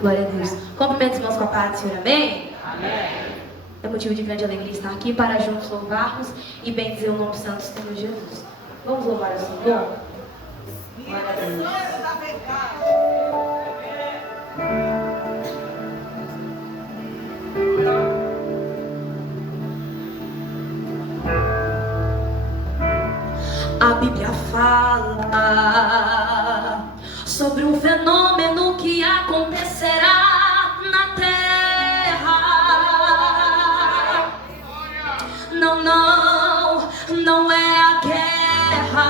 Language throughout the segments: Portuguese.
Glória a Deus. Cumprimento os irmãos com a paz do Senhor, amém? Amém. É motivo de grande alegria estar aqui para juntos louvarmos e bendizer o nome santo do Senhor Jesus. Vamos louvar o Senhor? Glória a Deus. A Bíblia fala sobre um fenômeno que acontecerá na terra. Não, não, não é a guerra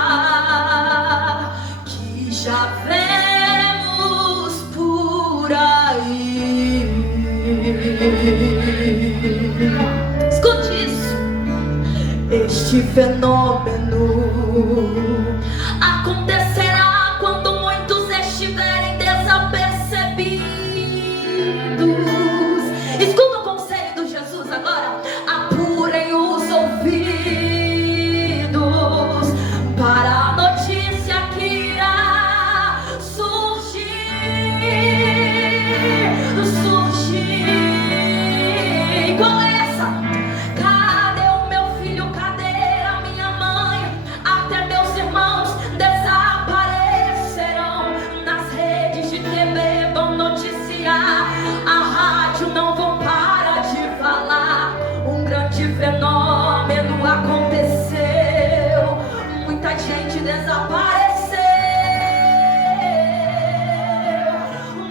que já vemos por aí. Escute isso. Este fenômeno acontecerá quando muitos estiverem desapercebidos. Escuta o conselho de Jesus agora. Apurem os ouvidos para a notícia que irá surgir. Qual é essa? Cadê o meu filho? Cadê a minha mãe? Até meus irmãos desaparecerão. Nas redes de TV vão noticiar, a rádio não vão parar de falar. Um grande fenômeno aconteceu, muita gente desapareceu.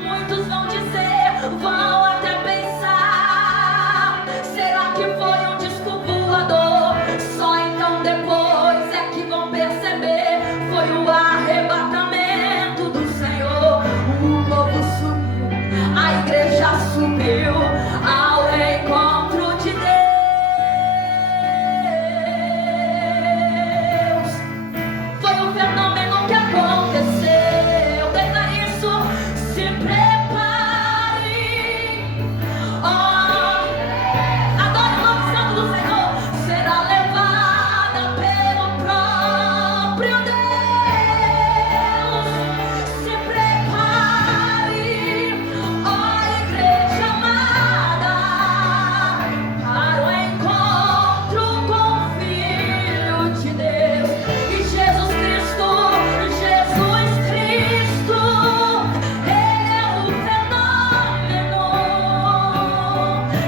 Muitos vão dizer, vão até pensar, será que foi um disco voador? Só então depois é que vão perceber, foi o arrebatamento do Senhor. O povo subiu, a igreja subiu ao encontro de Deus. Foi um fenômeno que aconteceu. Deita isso, se prepare. Oh, adore o nome santo do Senhor. Será levada pelo próprio Deus. Se prepare, ó igreja amada, para o encontro com o Filho de Deus. E Jesus Cristo, Ele é o fenômeno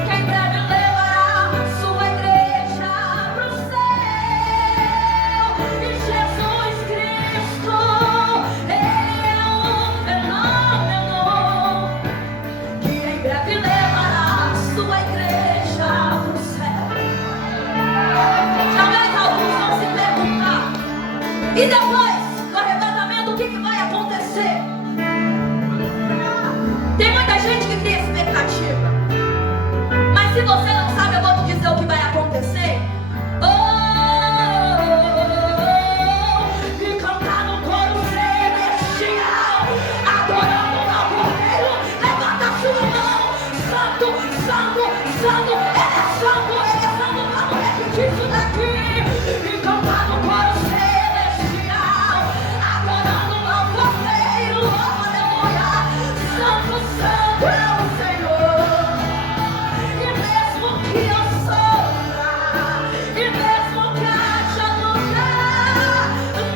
que em breve levará sua igreja para o céu. E Jesus Cristo, Ele é o fenômeno que em breve levará sua igreja para o céu. Talvez alguns vão se perguntar, e depois do arrebatamento, o que vai acontecer? Tem muita gente que cria expectativa, mas se você não sabe, eu vou te dizer o que vai acontecer. E cantar no coro celestial, adorando ao Cordeiro. Levanta a sua mão. Santo, santo, santo. Ele é santo, vamos repetir isso daqui. E cantar no coro celestial, adorando ao Cordeiro. Aleluia. Santo, santo é o Senhor. E mesmo que eu sofra, e mesmo que haja lutar,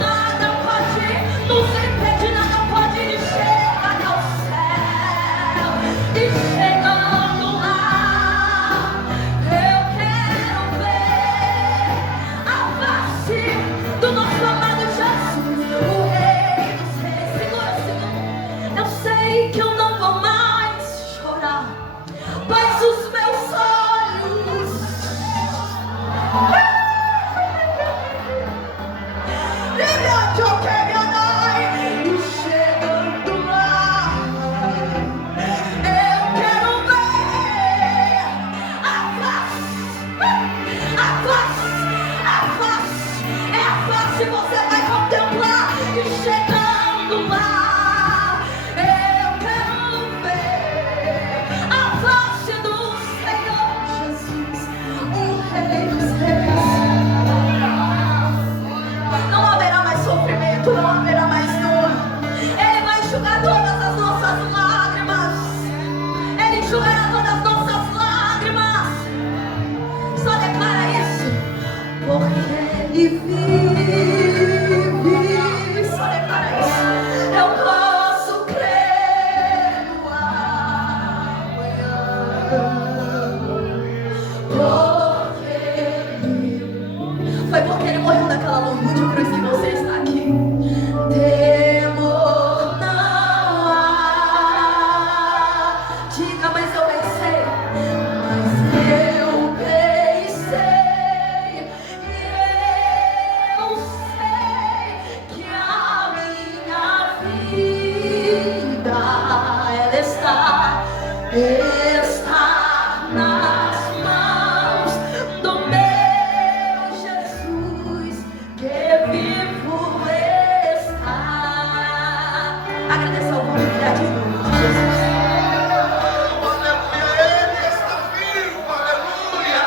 nada pode nos impedir, nada pode chegar ao céu. E chegando lá, eu quero ver a face do nosso amado Jesus, o Rei dos Reis. Segura, segura. Eu sei que eu não vou mais chorar, pois os meus olhos e chegando lá, eu quero ver a face, a face, a face, é a face que você vai contemplar. E chegando lá, eu quero vive. Só declara isso. Eu posso crer no amanhã, foi porque ele morreu naquela longa de cruz que você está aqui. Temor não há. Diga, mas eu pensei. Mas eu pensei. E eu sei que a minha vida ela está nas mãos do meu Jesus, que vivo está. Agradeça a oportunidade em nome de Jesus. Aleluia, Ele está vivo, aleluia.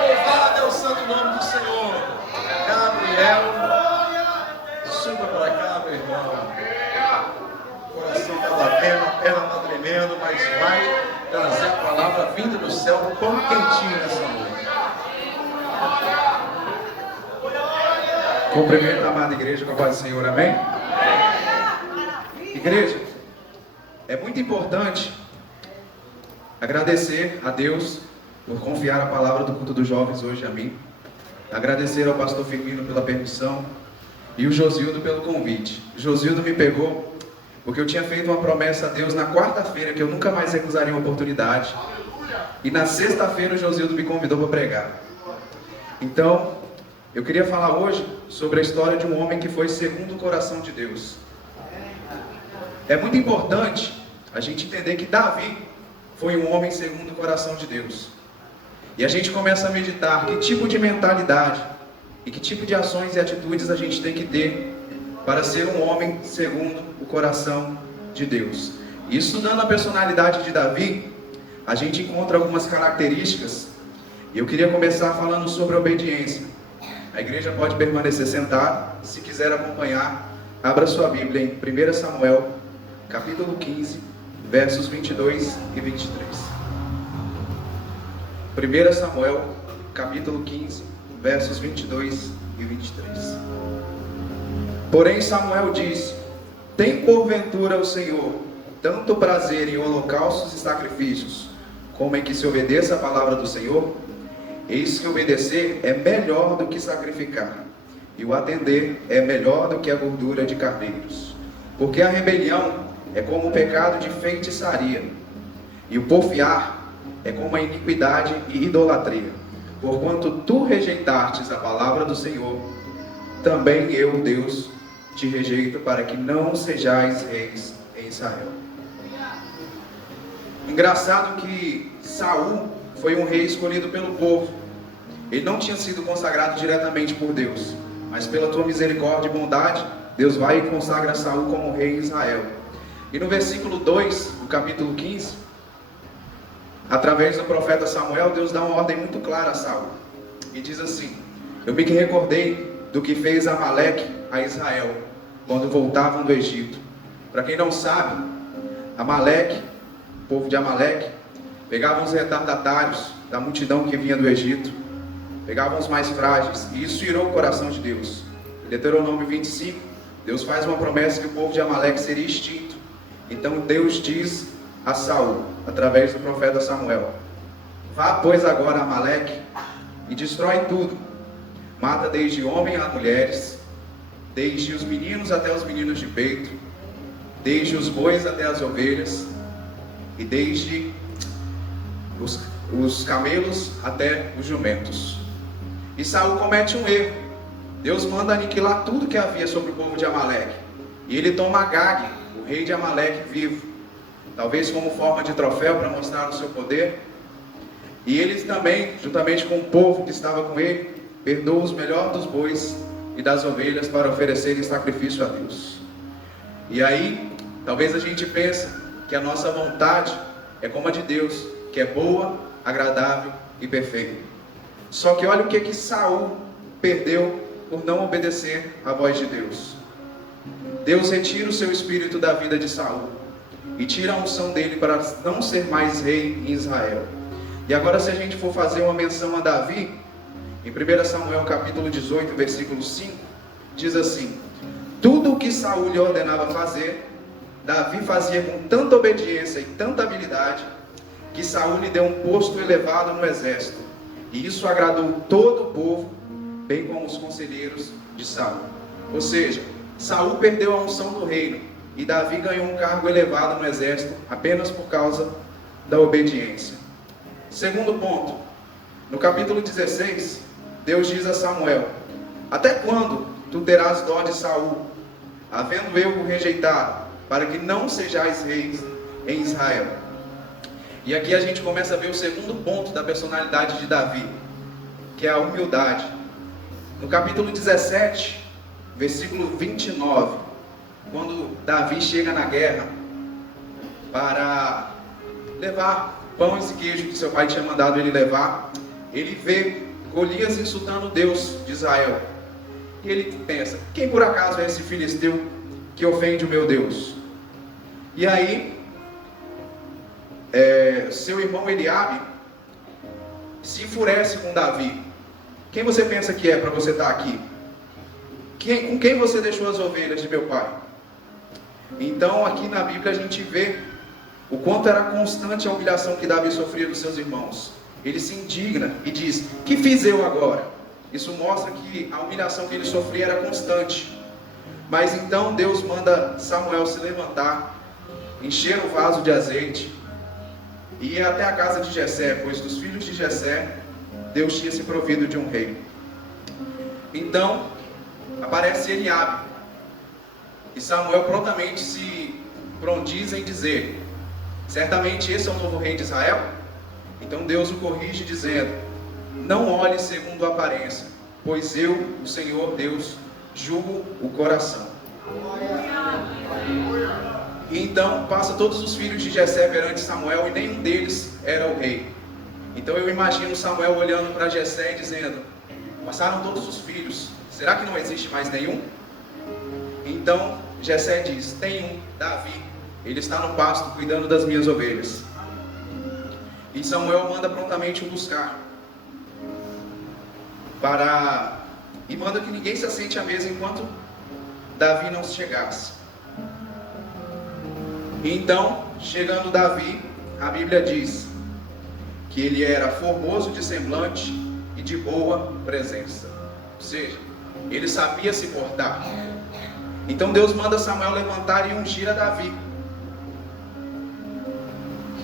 Louvado é o santo nome do Senhor. Gabriel, suba para cá, meu irmão. O coração está batendo, a perna está tremendo, mas vai trazer a palavra vinda do céu, um pão quentinho nessa noite. Cumprimento a amada igreja com a paz do Senhor, amém? Igreja, é muito importante agradecer a Deus por confiar a palavra do culto dos jovens hoje a mim. Agradecer ao pastor Firmino pela permissão e o Josildo pelo convite. O Josildo me pegou porque eu tinha feito uma promessa a Deus na quarta-feira que eu nunca mais recusaria uma oportunidade. E na sexta-feira o Josildo me convidou para pregar. Então, eu queria falar hoje sobre a história de um homem que foi segundo o coração de Deus. É muito importante a gente entender que Davi foi um homem segundo o coração de Deus. E a gente começa a meditar que tipo de mentalidade e que tipo de ações e atitudes a gente tem que ter para ser um homem segundo o coração de Deus. E estudando a personalidade de Davi, a gente encontra algumas características. E eu queria começar falando sobre a obediência. A igreja pode permanecer sentada. Se quiser acompanhar, abra sua Bíblia em 1 Samuel, capítulo 15, versos 22 e 23. 1 Samuel, capítulo 15, versos 22 e 23. Porém Samuel disse: tem porventura o Senhor tanto prazer em holocaustos e sacrifícios, como em que se obedeça a palavra do Senhor? Eis que obedecer é melhor do que sacrificar, e o atender é melhor do que a gordura de carneiros. Porque a rebelião é como o pecado de feitiçaria, e o porfiar é como a iniquidade e idolatria. Porquanto tu rejeitastes a palavra do Senhor, também eu, Deus, te rejeito, para que não sejais reis em Israel. Engraçado que Saul foi um rei escolhido pelo povo. Ele não tinha sido consagrado diretamente por Deus, mas pela tua misericórdia e bondade, Deus vai e consagra Saul como rei em Israel. E no versículo 2 do capítulo 15, através do profeta Samuel, Deus dá uma ordem muito clara a Saul. E diz assim: eu me recordei do que fez Amaleque a Israel, quando voltavam do Egito. Para quem não sabe, Amaleque, o povo de Amaleque, pegavam os retardatários da multidão que vinha do Egito, pegavam os mais frágeis, e isso irou o coração de Deus. Em Deuteronômio 25, Deus faz uma promessa que o povo de Amaleque seria extinto. Então Deus diz a Saul, através do profeta Samuel: vá, pois, agora a Amaleque e destrói tudo. Mata desde homem a mulheres, desde os meninos até os meninos de peito, desde os bois até as ovelhas, e desde os camelos até os jumentos. E Saul comete um erro. Deus manda aniquilar tudo que havia sobre o povo de Amaleque, e ele toma Agag, o rei de Amaleque, vivo, talvez como forma de troféu para mostrar o seu poder. E eles também, juntamente com o povo que estava com ele, perdoam os melhores dos bois e das ovelhas para oferecerem sacrifício a Deus. E aí, talvez a gente pense que a nossa vontade é como a de Deus, que é boa, agradável e perfeita. Só que olha o que Saul perdeu por não obedecer à voz de Deus. Deus retira o seu espírito da vida de Saul e tira a unção dele para não ser mais rei em Israel. E agora, se a gente for fazer uma menção a Davi, em 1 Samuel capítulo 18, versículo 5, diz assim: tudo o que Saul lhe ordenava fazer, Davi fazia com tanta obediência e tanta habilidade, que Saul lhe deu um posto elevado no exército. E isso agradou todo o povo, bem como os conselheiros de Saul. Ou seja, Saul perdeu a unção do reino, e Davi ganhou um cargo elevado no exército, apenas por causa da obediência. Segundo ponto, no capítulo 16, Deus diz a Samuel: até quando tu terás dó de Saul, havendo eu o rejeitado, para que não sejais reis em Israel? E aqui a gente começa a ver o segundo ponto da personalidade de Davi, que é a humildade. No capítulo 17, versículo 29, quando Davi chega na guerra para levar pães e queijo que seu pai tinha mandado ele levar, ele vê Golias insultando Deus de Israel. E ele pensa: quem por acaso é esse filisteu que ofende o meu Deus? E aí, seu irmão Eliabe se enfurece com Davi. Quem você pensa que é para você estar aqui? Com quem você deixou as ovelhas de meu pai? Então aqui na Bíblia a gente vê o quanto era constante a humilhação que Davi sofria dos seus irmãos. Ele se indigna e diz: que fiz eu agora? Isso mostra que a humilhação que ele sofria era constante. Mas então Deus manda Samuel se levantar, encher o vaso de azeite e ir até a casa de Jessé, pois dos filhos de Jessé Deus tinha se provido de um rei. Então aparece Eliabe, e Samuel prontamente se prontiza em dizer: certamente esse é o novo rei de Israel? Então Deus o corrige dizendo: não olhe segundo a aparência, pois eu, o Senhor Deus, julgo o coração. E então passa todos os filhos de Jessé perante Samuel, e nenhum deles era o rei. Então eu imagino Samuel olhando para Jessé e dizendo: passaram todos os filhos, será que não existe mais nenhum? Então Jessé diz: tem um, Davi, ele está no pasto cuidando das minhas ovelhas. E Samuel manda prontamente o buscar, e manda que ninguém se assente à mesa enquanto Davi não chegasse. Então, chegando Davi, a Bíblia diz que ele era formoso de semblante e de boa presença. Ou seja, ele sabia se portar. Então Deus manda Samuel levantar e ungir a Davi.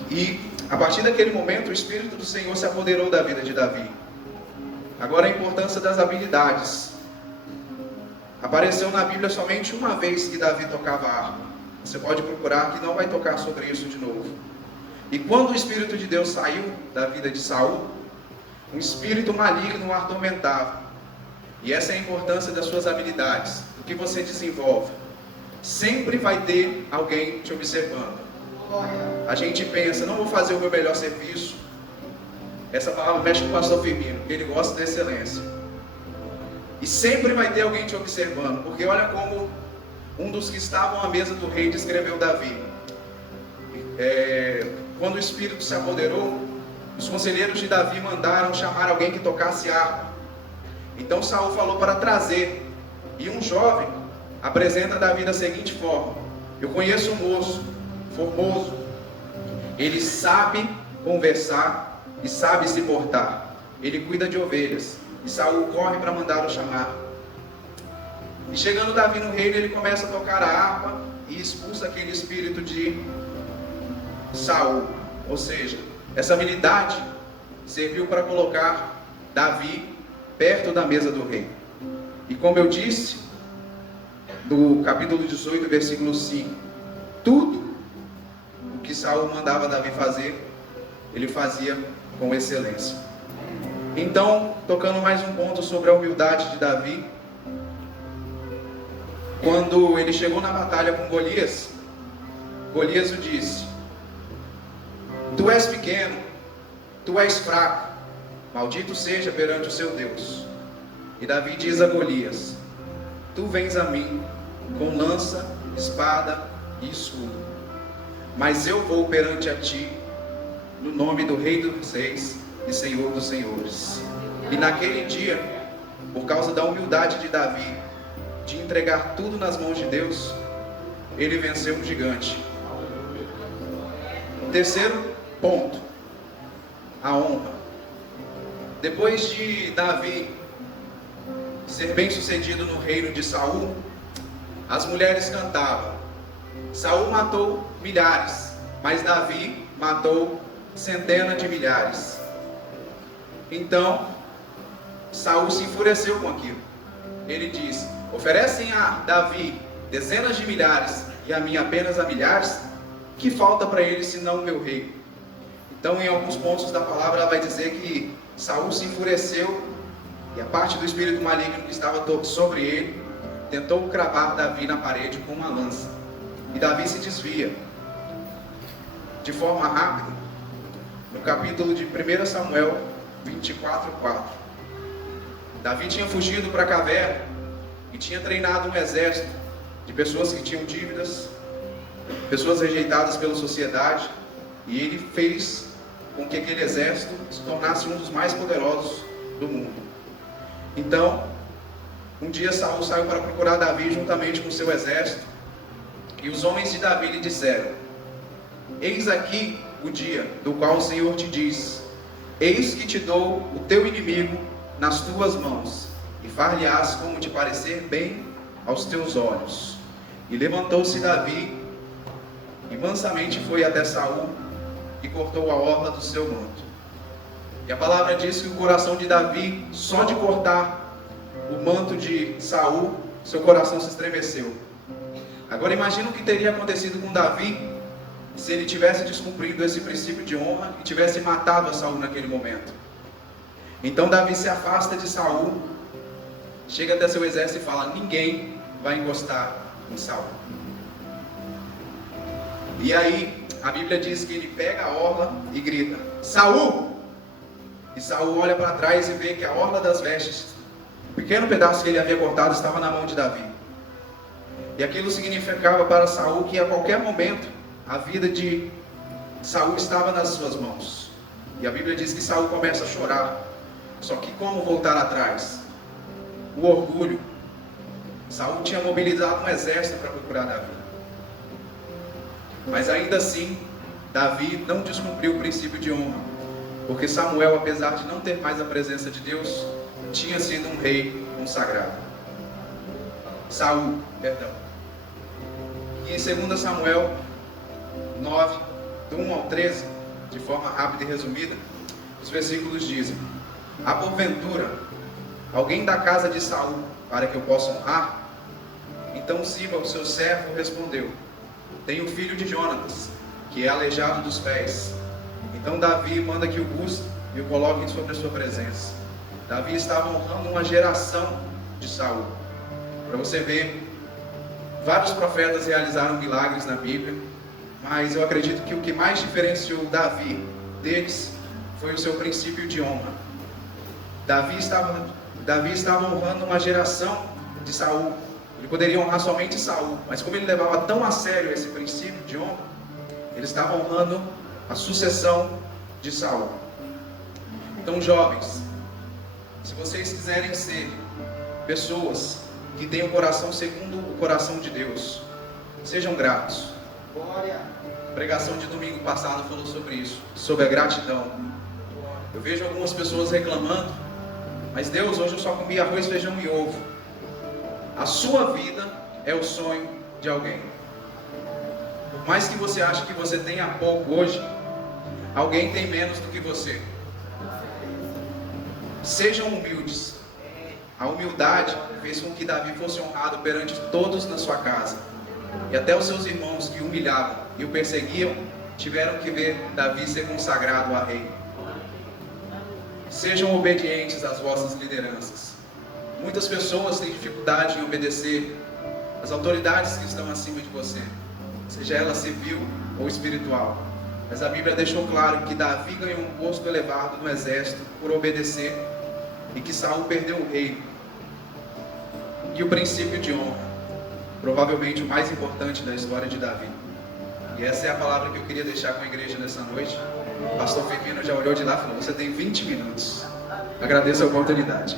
E a partir daquele momento o Espírito do Senhor se apoderou da vida de Davi. Agora a importância das habilidades. Apareceu na Bíblia somente uma vez que Davi tocava harpa. Você pode procurar que não vai tocar sobre isso de novo. E quando o Espírito de Deus saiu da vida de Saul, um espírito maligno o atormentava. E essa é a importância das suas habilidades, do que você desenvolve. Sempre vai ter alguém te observando. A gente pensa: não vou fazer o meu melhor serviço. Essa palavra mexe com o pastor Firmino, porque ele gosta da excelência. E sempre vai ter alguém te observando, porque olha como um dos que estavam à mesa do rei descreveu Davi. Quando o Espírito se apoderou, os conselheiros de Davi mandaram chamar alguém que tocasse harpa. Então Saul falou para trazer, e um jovem apresenta Davi da seguinte forma: eu conheço um moço formoso, ele sabe conversar e sabe se portar, ele cuida de ovelhas. E Saul corre para mandá-lo chamar. E chegando Davi no reino, ele começa a tocar a harpa e expulsa aquele espírito de Saul. Ou seja, essa habilidade serviu para colocar Davi perto da mesa do rei. E como eu disse, no capítulo 18, versículo 5, tudo o que Saul mandava Davi fazer, ele fazia com excelência. Então, tocando mais um ponto sobre a humildade de Davi, quando ele chegou na batalha com Golias, Golias o disse: tu és pequeno, tu és fraco, maldito seja perante o seu Deus. E Davi diz a Golias: tu vens a mim com lança, espada e escudo, mas eu vou perante a ti no nome do Rei dos Reis e Senhor dos senhores. E naquele dia, por causa da humildade de Davi, de entregar tudo nas mãos de Deus, ele venceu um gigante. Terceiro ponto, a honra. Depois de Davi ser bem sucedido no reino de Saul, as mulheres cantavam: Saul matou milhares, mas Davi matou centenas de milhares. Então Saul se enfureceu com aquilo. Ele disse: oferecem a Davi dezenas de milhares e a mim apenas a milhares? Que falta para ele senão o meu rei? Então, em alguns pontos da palavra, ela vai dizer que Saul se enfureceu e a parte do espírito maligno que estava sobre ele tentou cravar Davi na parede com uma lança. E Davi se desvia de forma rápida. No capítulo de 1 Samuel 24:4, Davi tinha fugido para a caverna e tinha treinado um exército de pessoas que tinham dívidas, pessoas rejeitadas pela sociedade, e ele fez com que aquele exército se tornasse um dos mais poderosos do mundo. Então, um dia Saul saiu para procurar Davi juntamente com seu exército, e os homens de Davi lhe disseram: eis aqui o dia do qual o Senhor te diz: eis que te dou o teu inimigo nas tuas mãos, e far-lhe-ás como te parecer bem aos teus olhos. E levantou-se Davi e mansamente foi até Saul e cortou a orla do seu manto. E a palavra diz que o coração de Davi, só de cortar o manto de Saul, seu coração se estremeceu. Agora imagina o que teria acontecido com Davi se ele tivesse descumprido esse princípio de honra e tivesse matado a Saul naquele momento. Então Davi se afasta de Saul, chega até seu exército e fala: ninguém vai encostar em Saul. E aí a Bíblia diz que ele pega a orla e grita: Saul! E Saul olha para trás e vê que a orla das vestes, o pequeno pedaço que ele havia cortado, estava na mão de Davi. E aquilo significava para Saul que a qualquer momento a vida de Saul estava nas suas mãos. E a Bíblia diz que Saul começa a chorar. Só que como voltar atrás? O orgulho. Saul tinha mobilizado um exército para procurar Davi. Mas ainda assim, Davi não descumpriu o princípio de honra, porque Samuel, apesar de não ter mais a presença de Deus, tinha sido um rei consagrado. Saul, perdão. E em 2 Samuel 9, do 1 ao 13, de forma rápida e resumida, os versículos dizem: há porventura alguém da casa de Saul para que eu possa honrar? Então Ziba, o seu servo, respondeu: tenho um filho de Jonatas, que é aleijado dos pés. Então Davi manda que o busque e o coloquem sobre a sua presença. Davi estava honrando uma geração de Saul. Para você ver, vários profetas realizaram milagres na Bíblia, mas eu acredito que o que mais diferenciou Davi deles foi o seu princípio de honra. Davi estava honrando uma geração de Saul. Ele poderia honrar somente Saul, mas como ele levava tão a sério esse princípio de honra, ele estava honrando a sucessão de Saul. Então, jovens, se vocês quiserem ser pessoas que têm o coração segundo o coração de Deus, sejam gratos. A pregação de domingo passado falou sobre isso, sobre a gratidão. Eu vejo algumas pessoas reclamando: mas Deus, hoje eu só comi arroz, feijão e ovo. A sua vida é o sonho de alguém. Por mais que você ache que você tenha pouco hoje, alguém tem menos do que você. Sejam humildes. A humildade fez com que Davi fosse honrado perante todos na sua casa. E até os seus irmãos que o humilhavam e o perseguiam tiveram que ver Davi ser consagrado a rei. Sejam obedientes às vossas lideranças. Muitas pessoas têm dificuldade em obedecer às autoridades que estão acima de você, seja ela civil ou espiritual. Mas a Bíblia deixou claro que Davi ganhou um posto elevado no exército por obedecer, e que Saul perdeu o reino. E o princípio de honra, provavelmente o mais importante da história de Davi. E essa é a palavra que eu queria deixar com a igreja nessa noite. O pastor Firmino já olhou de lá e falou: você tem 20 minutos. Agradeço a oportunidade.